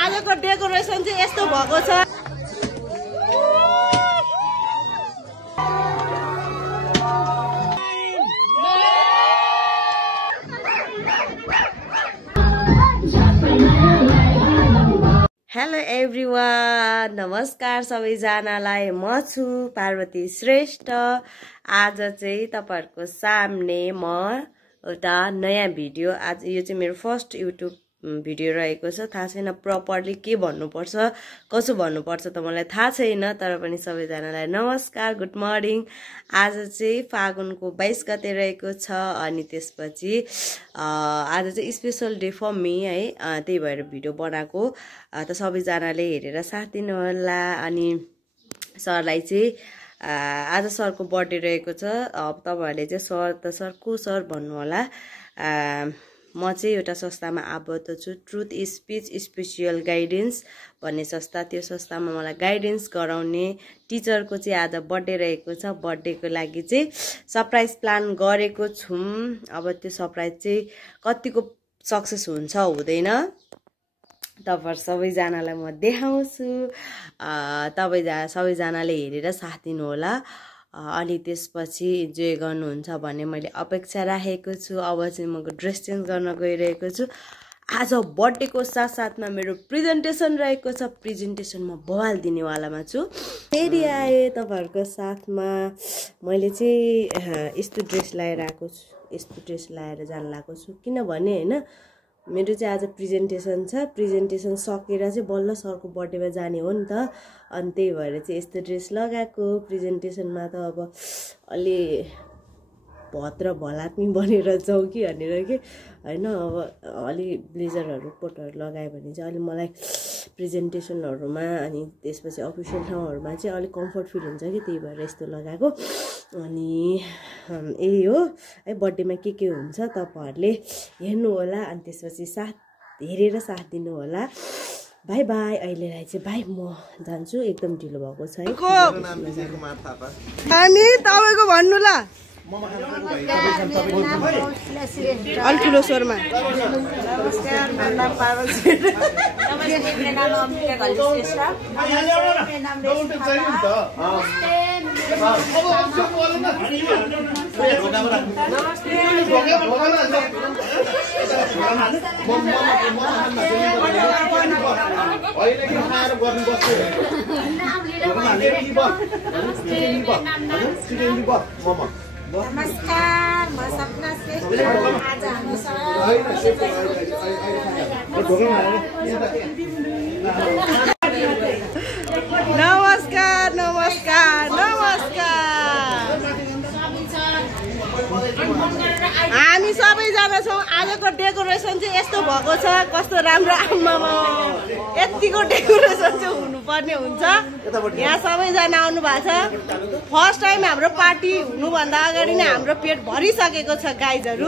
आजको डेकोरेसन चाहिँ यस्तो भएको छ। हेलो एभ्रिवान, नमस्कार सबैजनालाई। म छु पार्वती श्रेष्ठ। आज चाहिँ तपाईहरुको सामने म एउटा नयाँ भिडियो, आज यो चाहिँ मेरो फर्स्ट युट्युब भिडियो रहेको छ। थाहा छैन प्रपरली के भन्नुपर्छ, कसो भन्नुपर्छ त मलाई थाहा छैन, तर पनि सबैजनालाई नमस्कार, गुड मर्निङ। आज चाहिँ फागुनको 22 गते रहेको छ अनि त्यसपछि आज चाहिँ स्पेशल डे फर मी है, त्यही भएर भिडियो बनाएको। त सबैजनाले हेरेर साथ दिनु होला। अनि सरलाई चाहिँ आज सरको बर्थडे रहेको छ। तपाईहरुले चाहिँ सर त सर को सर भन्नु होला। म चाहिँ एउटा संस्थामा आबद्ध छु, ट्रुथ स्पिच स्पेसियल गाइडेन्स भन्ने संस्था। त्यो संस्थामा मलाई गाइडेन्स गराउने टिचरको चाहिँ आज बर्थडे रहेको छ। बर्थडेको लागि चाहिँ सरप्राइज प्लान गरेको छौँ। अब त्यो सरप्राइज चाहिँ कतिको सक्सेस हुन्छ हुँदैन तपाईहरु सबैजनालाई म देखाउँछु। सबैजनाले हेरेर साथ दिनु होला। अनि त्यसपछि इन्जोय गर्नुहुन्छ भन्ने मैले अपेक्षा राखेको छु। अब चाहिँ म ड्रेस चेन्ज गर्न गइरहेको छु। आज बर्थडेको साथसाथमा मेरो प्रेजेन्टेसन रहेको छ। प्रेजेन्टेसन म बवाल दिनेवालामा छु। फेरि आए तपाईहरुको साथमा। मैले चाहिँ यस्तो ड्रेस लगाएर आएको छु, यस्तो ड्रेस लगाएर जान लागेको छु। किनभने हैन, मेरो चाहिँ आज प्रेजेन्टेसन छ। प्रेजेन्टेसन सकेर चाहिँ बल्ल सरको बर्थडेमा जाने हो नि त। अनि त्यही भएर चाहिँ यस्तो ड्रेस लगाएको। प्रेजेन्टेसनमा त अब अलि भद्र भलात्मी बनेर जाउँ कि भनेर कि हैन। अब अलि ब्लेजरहरू कोटहरू लगायो भने चाहिँ अलि मलाई प्रेजेन्टेसनहरूमा अनि त्यसपछि अफिसियल ठाउँहरूमा चाहिँ अलिक कम्फर्ट फिल हुन्छ कि, त्यही भएर यस्तो लगाएको। अनि यही हो है, बर्थडेमा के हुन्छ तपाईहरुले हेर्नु होला। अनि त्यसपछि साथ हेरेर साथ दिनु होला। By by. अहिलेलाई चाहिँ बाई, म जान्छु, एकदम ढिलो भएको छ है। अनि तपाईको भन्नु ल, अलि ठुलो स्वरमा। नमस्कार, मेरो नाम पार्वती श्रेष्ठ। नमस्ते, मेरो नाम अम्बिका घले श्रेष्ठ। मेरो नाम रेशम थापा। नमस्कार, म सपना श्रेष्ठ। आज हाम्रो नमस्कार नमस्कार नमस्कार। हामी सबैजना छौँ। आजको डेकोरेसन चाहिँ यस्तो भएको छ, कस्तो राम्रो। आम्मामा, यतिको डेकोरेसन चाहिँ हुनुपर्ने हुन्छ। यहाँ सबैजना आउनु भएको छ। फर्स्ट टाइम हाम्रो पार्टी हुनुभन्दा अगाडि नै हाम्रो पेट भरिसकेको छ गाइजहरू।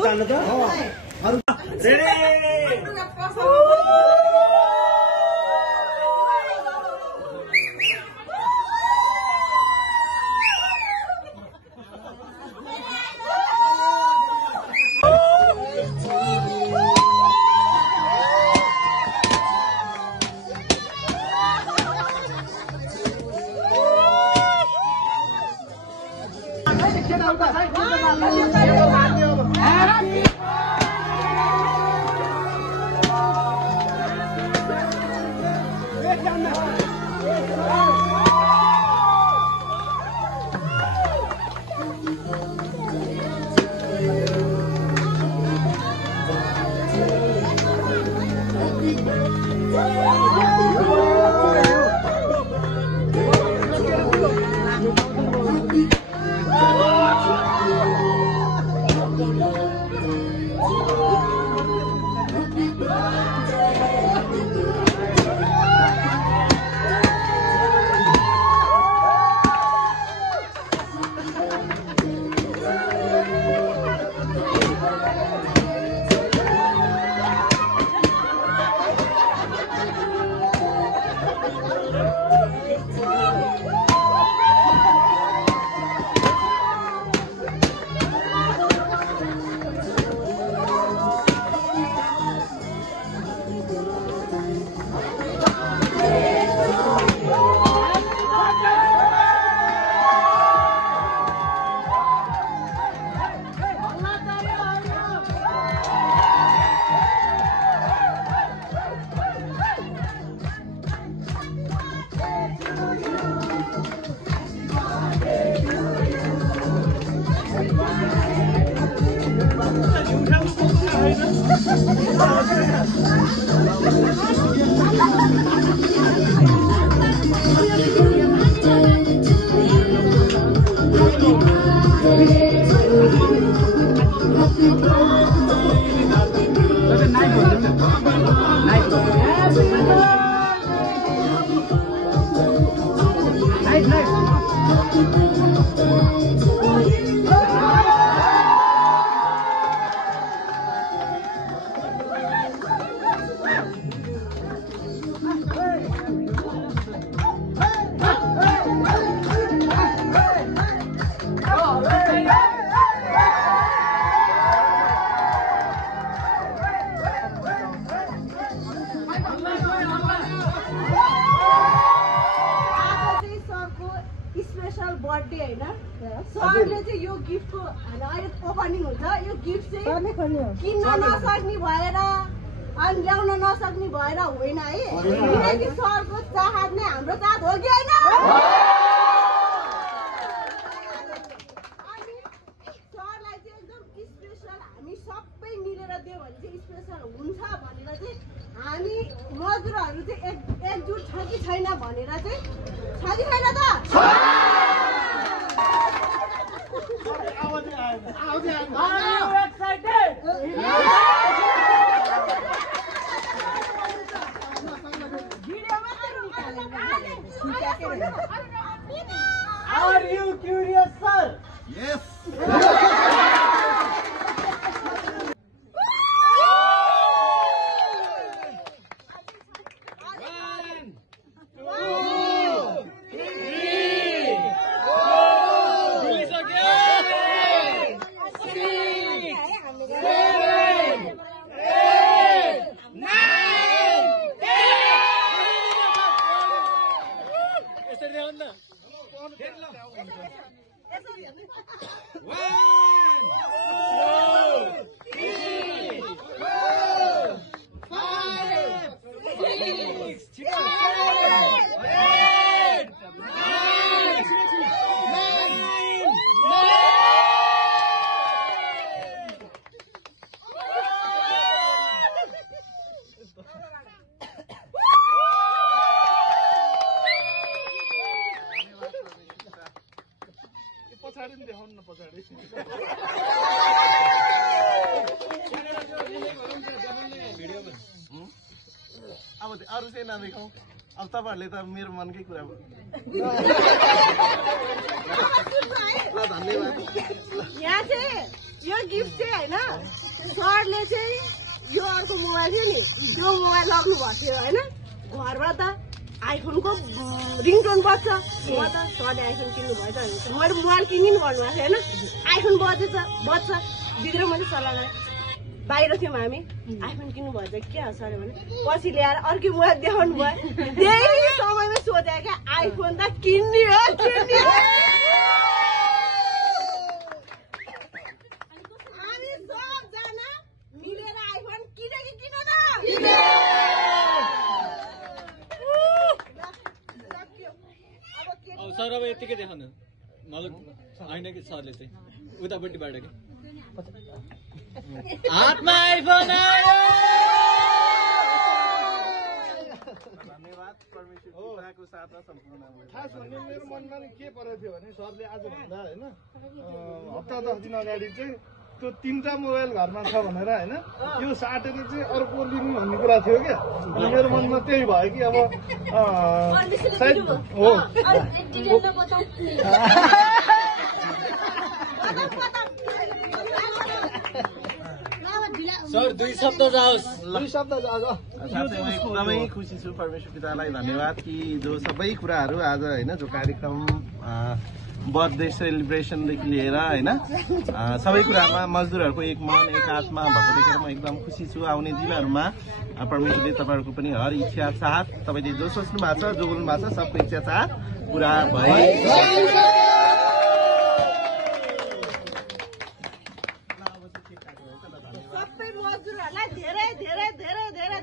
बर्थडे हैन सरले चाहिँ यो गिफ्टको अहिले ओपनिङ हुन्छ यो गिफ्ट चाहिँ किन्न नसक्ने भएर अनि ल्याउन नसक्ने भएर होइन है किनकि सरको चाहत नै हाम्रो चाहत हो कि हैन अनि सरलाई चाहिँ एकदम स्पेशल हामी सबै मिलेर दियो भने चाहिँ स्पेशल हुन्छ भनेर चाहिँ हामी मजदुरहरू चाहिँ एकजुट छ कि छैन भनेर चाहिँ छ कि छैन त Are you excited? Are you curious, sir? Yes. अब अरू चाहिँ नदेखाउँ अब तपाईहरुले त मेरो मनकै कुरा हो धन्यवाद यहाँ चाहिँ यो गिफ्ट चाहिँ हैन सरले चाहिँ यो अर्को मोबाइल थियो नि त्यो मोबाइल लग्नु भएको थियो हैन घरमा त आइफोनको रिङटोन बज्छ म त सरले आइफोन किन्नु भएछ भने मैले मोबाइल किनिनु भन्नु भएको थियो हैन आइफोन बज्छ बिग्र मैले सल्लाह गरेँ बाहिर थियौँ हामी आइफोन किन्नु भएछ के हो सर भने पछि ल्याएर अर्कै मोबाइल देखाउनु भयो त्यही समयमा सोधे क्या आइफोन त किन्ने हो हामी सबजना मिलेर आइफोन किन सर अब यतिकै देखाउनु मतलब होइन कि सरले चाहिँ उतापट्टिबाट कि हातमा आइफोन आयो धन्यवाद परमेश्वर पिताको साथमा सम्पूर्ण खास भन्ने मेरो मनमा नि के परेको थियो भने सरले आज भन्दा होइन हप्ता 10 दिन अगाडि चाहिँ त्यो 3टा मोबाइल घरमा छ भनेर होइन यो साटेर चाहिँ अर्को लिनु भन्ने कुरा थियो क्या मेरो मनमा त्यही भयो कि अब सायद हो सर 2 शब्द जाओस् एकदमै खुसी छु परमेश्वर पितालाई धन्यवाद कि जो सबै कुराहरू आज होइन जो कार्यक्रम बर्थडे सेलिब्रेसनदेखि लिएर होइन सबै कुरामा मजदुरहरूको एक मन एक आत्मा भएको देखेर म एकदम खुसी छु आउने दिनहरूमा परमेश्वरले तपाईँहरूको पनि हर इच्छा चाहत तपाईँले जो सोच्नु भएको छ जो बोल्नु भएको छ सबको इच्छा चाहत पुरा भए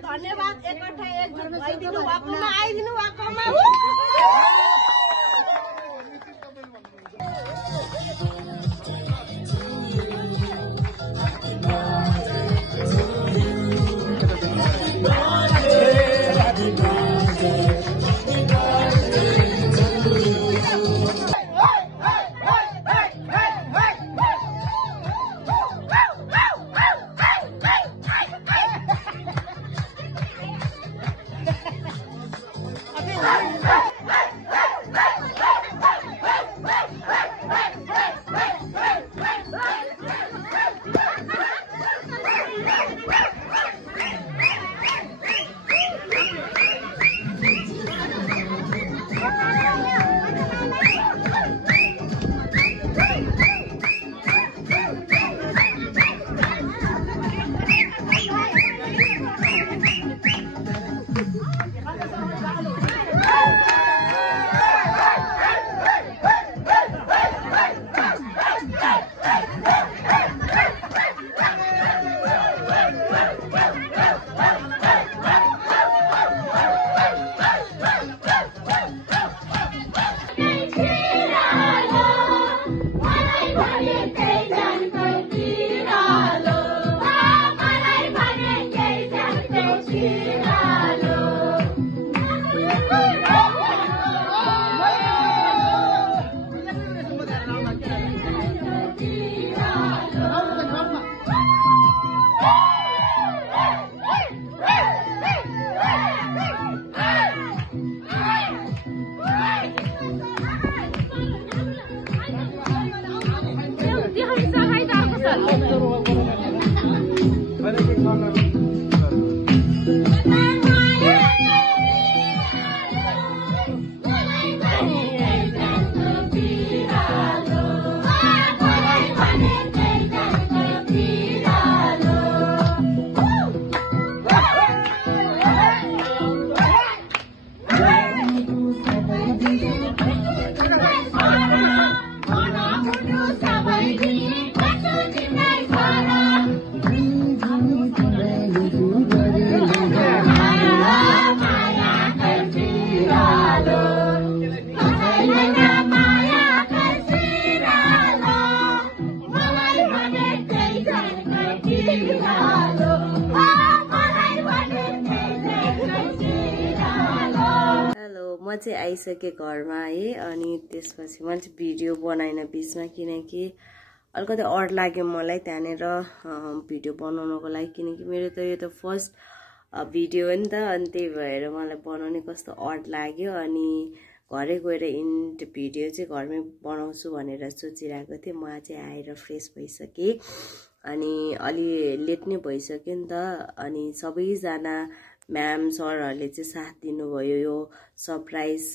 धन्यवाद एकट्ठा एकजुट भइदिनु भएकोमा आइदिनु भएकोमा म चाहिँ आइसकेँ घरमा है। अनि त्यसपछि मैले चाहिँ भिडियो बनाइन बिचमा, किनकि अलिकति अड लाग्यो मलाई त्यहाँनिर भिडियो बनाउनको लागि, किनकि मेरो त यो त फर्स्ट भिडियो हो नि त। अनि त्यही भएर मलाई बनाउने कस्तो अड लाग्यो। अनि घरै गएर इन्ड भिडियो चाहिँ घरमै बनाउँछु भनेर सोचिरहेको थिएँ। म चाहिँ आएर फ्रेस भइसकेँ, अनि अलि लेट नै भइसक्यो नि त। अनि सबैजना म्याम सरहरूले चाहिँ साथ दिनुभयो यो सरप्राइज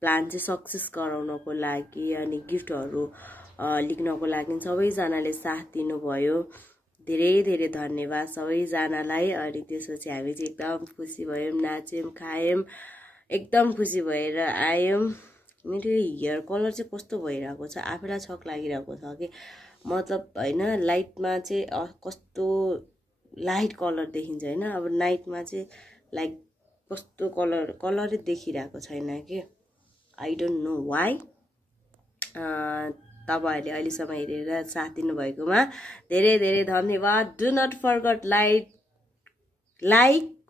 प्लान चाहिँ सक्सेस गराउनको लागि। अनि गिफ्टहरू लेख्नको लागि सबैजनाले साथ दिनुभयो। धेरै धेरै धन्यवाद सबैजनालाई। अनि त्यसपछि हामी चाहिँ एकदम खुसी भयौँ, नाच्यौँ, खायौँ, एकदम खुसी भएर आयौँ। मेरो हेयर कलर चाहिँ कस्तो भइरहेको छ, आफैलाई छक लागिरहेको छ कि, मतलब होइन लाइटमा चाहिँ कस्तो लाइट कलर देखिन्छ होइन। अब नाइटमा चाहिँ लाइक कस्तो कलरै देखिरहेको छैन कि, आई डोन्ट नो वाइ। तपाईहरूले अहिलेसम्म हेरेर साथ दिनुभएकोमा धेरै धेरै धन्यवाद। Do not forget like,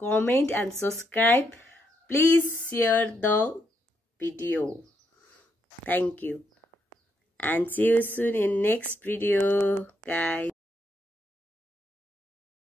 comment and subscribe. Please share the video. Thank you. And see you soon in next video, guys.